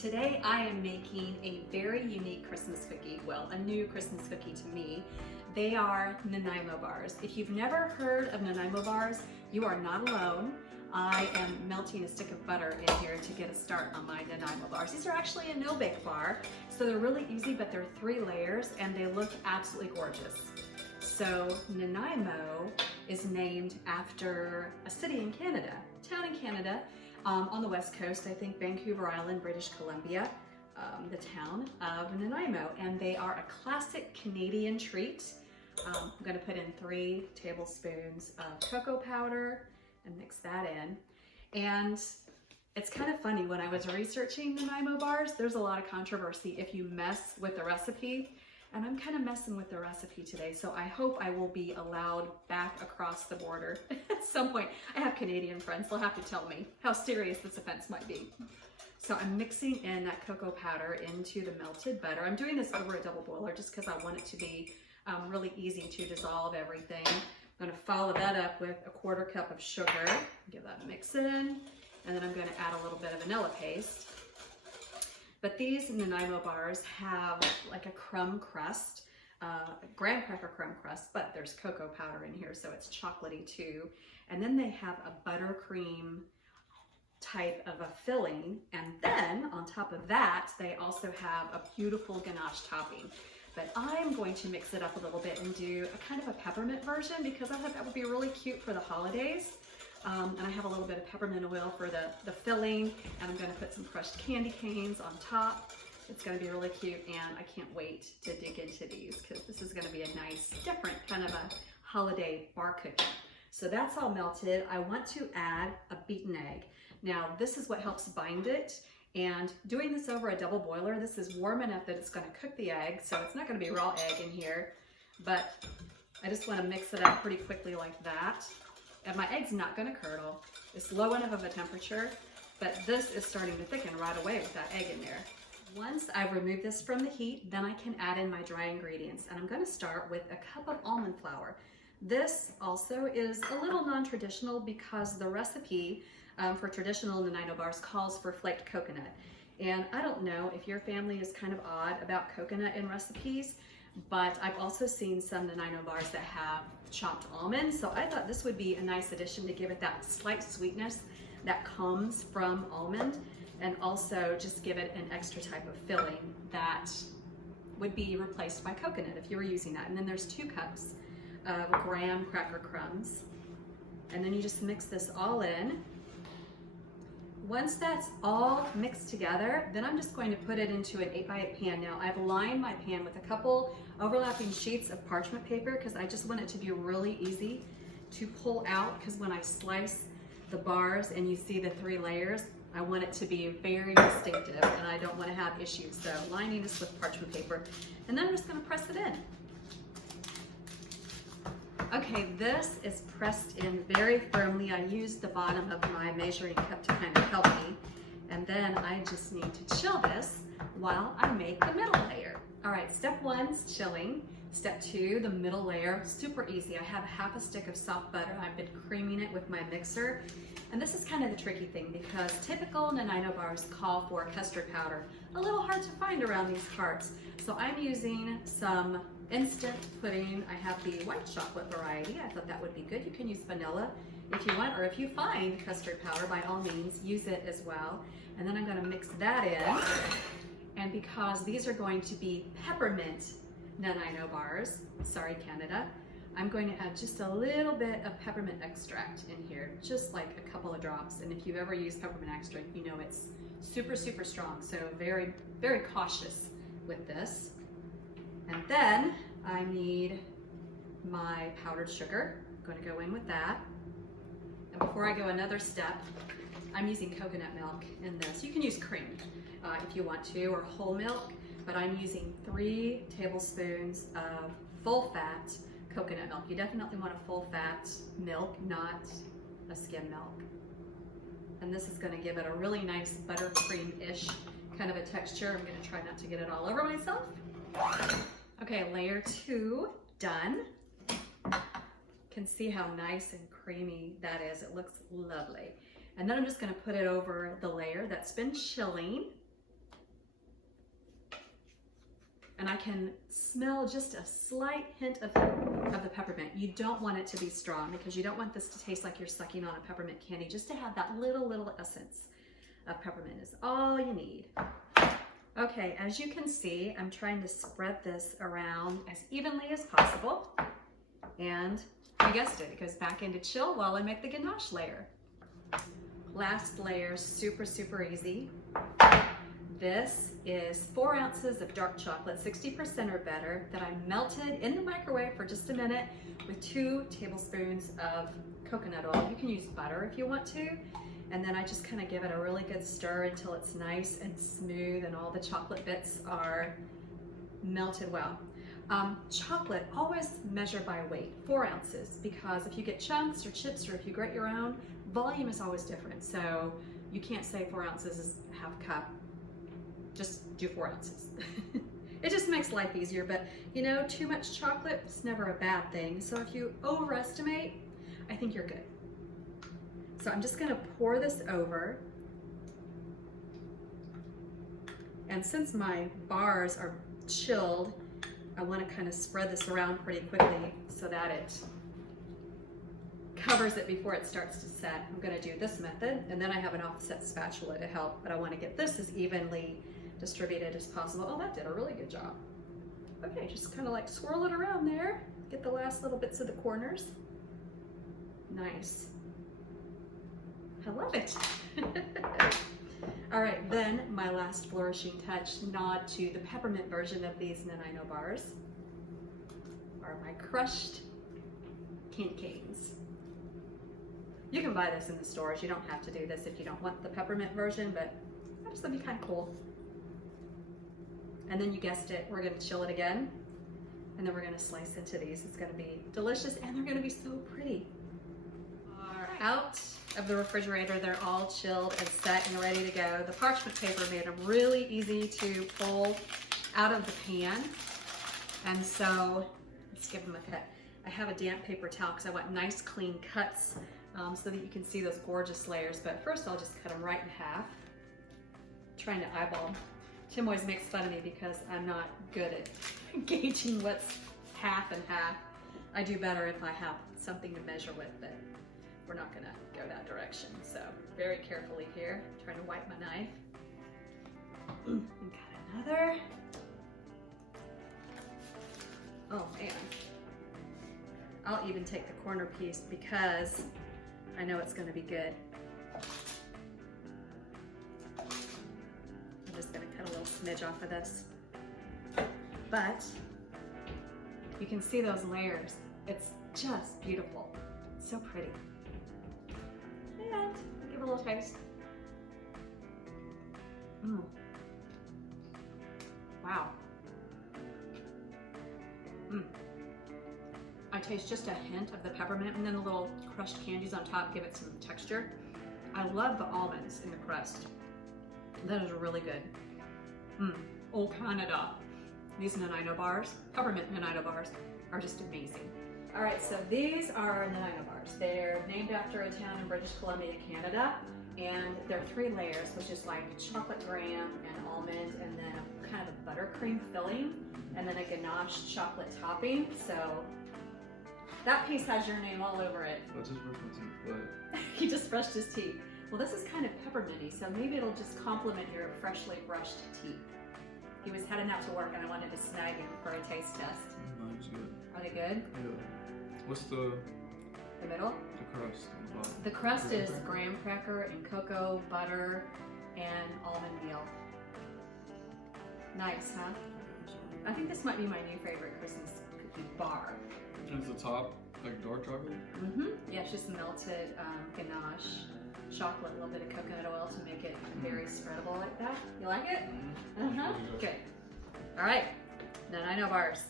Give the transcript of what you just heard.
Today I am making a very unique Christmas cookie, well, a new Christmas cookie to me. They are Nanaimo bars. If you've never heard of Nanaimo bars, you are not alone. I am melting a stick of butter in here to get a start on my Nanaimo bars. These are actually a no-bake bar, so they're really easy, but they're 3 layers and they look absolutely gorgeous. So Nanaimo is named after a city in Canada, a town in Canada, on the west coast, I think Vancouver Island, British Columbia, the town of Nanaimo, and they are a classic Canadian treat. I'm going to put in 3 tablespoons of cocoa powder and mix that in. And it's kind of funny, when I was researching Nanaimo bars, there's a lot of controversy if you mess with the recipe, and I'm kind of messing with the recipe today, so I hope I will be allowed back across the border at some point. I have Canadian friends, they'll have to tell me how serious this offense might be. So I'm mixing in that cocoa powder into the melted butter. I'm doing this over a double boiler just because I want it to be really easy to dissolve everything. I'm going to follow that up with a 1/4 cup of sugar, give that a mix in, and then I'm going to add a little bit of vanilla paste. But these Nanaimo bars have like a crumb crust, graham cracker crumb crust, but there's cocoa powder in here, so it's chocolatey too. And then they have a buttercream type of a filling, and then on top of that, they also have a beautiful ganache topping. But I'm going to mix it up a little bit and do a kind of a peppermint version because I thought that would be really cute for the holidays. And I have a little bit of peppermint oil for the filling, and I'm going to put some crushed candy canes on top. It's going to be really cute, and I can't wait to dig into these because this is going to be a nice, different kind of a holiday bar cookie. So that's all melted. I want to add a beaten egg. Now, this is what helps bind it, and doing this over a double boiler, this is warm enough that it's going to cook the egg, so it's not going to be raw egg in here, but I just want to mix it up pretty quickly like that. And my egg's not going to curdle. It's low enough of a temperature, but this is starting to thicken right away with that egg in there. Once I've removed this from the heat, then I can add in my dry ingredients. And I'm going to start with a cup of almond flour. This also is a little non-traditional because the recipe for traditional Nanaimo bars calls for flaked coconut. And I don't know if your family is kind of odd about coconut in recipes, but I've also seen some Nanaimo bars that have chopped almonds, so I thought this would be a nice addition to give it that slight sweetness that comes from almond, and also just give it an extra type of filling that would be replaced by coconut if you were using that. And then there's 2 cups of graham cracker crumbs, and then you just mix this all in. Once that's all mixed together, then I'm just going to put it into an 8x8 pan. Now, I've lined my pan with a couple overlapping sheets of parchment paper because I just want it to be really easy to pull out, because when I slice the bars and you see the 3 layers, I want it to be very distinctive and I don't want to have issues. So lining this with parchment paper, and then I'm just going to press it in. Okay, this is pressed in very firmly. I used the bottom of my measuring cup to kind of help me. And then I just need to chill this while I make the middle layer. All right, step 1 is chilling. Step 2, the middle layer, super easy. I have half a stick of soft butter. I've been creaming it with my mixer. And this is kind of the tricky thing because typical Nanaimo bars call for custard powder. A little hard to find around these parts. So I'm using some instant pudding. I have the white chocolate variety. I thought that would be good. You can use vanilla if you want, or if you find custard powder, by all means, use it as well. And then I'm going to mix that in. And because these are going to be peppermint Nanaimo bars, sorry Canada, I'm going to add just a little bit of peppermint extract in here, just like a couple of drops. And if you've ever used peppermint extract, you know it's super, super strong. So very, very cautious with this. And then I need my powdered sugar. I'm going to go in with that. And before I go another step, I'm using coconut milk in this. You can use cream if you want to, or whole milk, but I'm using 3 tablespoons of full fat coconut milk. You definitely want a full fat milk, not a skim milk. And this is going to give it a really nice buttercream-ish kind of a texture. I'm going to try not to get it all over myself. Okay, layer 2 done. Can see how nice and creamy that is. It looks lovely. And then I'm just going to put it over the layer that's been chilling. and I can smell just a slight hint of the peppermint. You don't want it to be strong because you don't want this to taste like you're sucking on a peppermint candy. Just to have that little essence of peppermint is all you need. Okay, as you can see, I'm trying to spread this around as evenly as possible. And you guessed it, it goes back into chill while I make the ganache layer. Last layer, super easy. This is 4 ounces of dark chocolate, 60% or better, that I melted in the microwave for just a minute with 2 tablespoons of coconut oil. You can use butter if you want to. And then I just kind of give it a really good stir until it's nice and smooth and all the chocolate bits are melted well. Chocolate, always measure by weight, 4 ounces, because if you get chunks or chips or if you grate your own, volume is always different. So you can't say 4 ounces is half a cup. Just do 4 ounces. It just makes life easier, but you know, too much chocolate is never a bad thing. So if you overestimate, I think you're good. So I'm just gonna pour this over. And since my bars are chilled, I wanna kind of spread this around pretty quickly so that it covers it before it starts to set. I'm gonna do this method, and then I have an offset spatula to help, but I wanna get this as evenly distributed as possible. Oh, that did a really good job. Okay, just kind of like swirl it around there. Get the last little bits of the corners. Nice. I love it. All right, then my last flourishing touch, nod to the peppermint version of these Nanaimo bars, are my crushed candy canes. You can buy this in the stores. You don't have to do this if you don't want the peppermint version, but I just thought it'd be kind of cool. And then you guessed it, we're gonna chill it again, and then we're gonna slice into these. It's gonna be delicious, and they're gonna be so pretty. Are out of the refrigerator. They're all chilled and set and ready to go. The parchment paper made them really easy to pull out of the pan. And so let's give them a cut. I have a damp paper towel because I want nice clean cuts so that you can see those gorgeous layers. But first I'll just cut them right in half. Trying to eyeball. Tim always makes fun of me because I'm not good at gauging what's half and half. I do better if I have something to measure with, but we're not gonna go that direction. So very carefully here, trying to wipe my knife. And got another. Oh man. I'll even take the corner piece because I know it's gonna be good. I'm just gonna cut a little smidge off of this. But you can see those layers. It's just beautiful. So pretty. And give it a little taste. Wow. I taste just a hint of the peppermint and then the little crushed candies on top give it some texture. I love the almonds in the crust. That is really good. Old Canada. These Nanaimo bars, peppermint Nanaimo bars, are just amazing. All right, so these are Nanaimo bars. They're named after a town in British Columbia, Canada, and they're 3 layers, which is like chocolate graham and almond, and then a kind of a buttercream filling, and then a ganache chocolate topping. So that piece has your name all over it. I just brushed my teeth, but... He just brushed his teeth. Well, this is kind of pepperminty, so maybe it'll just complement your freshly brushed teeth. He was heading out to work and I wanted to snag him for a taste test. Mine's good. Are they good? Yeah. What's the middle? The crust on the bottom? The crust is graham cracker and cocoa, butter, and almond meal. Nice, huh? I think this might be my new favorite Christmas cookie bar. Is the top like dark chocolate? Yeah, it's just melted ganache, chocolate, a little bit of coconut oil to make it very spreadable like that. You like it? Good. All right, Nanaimo bars.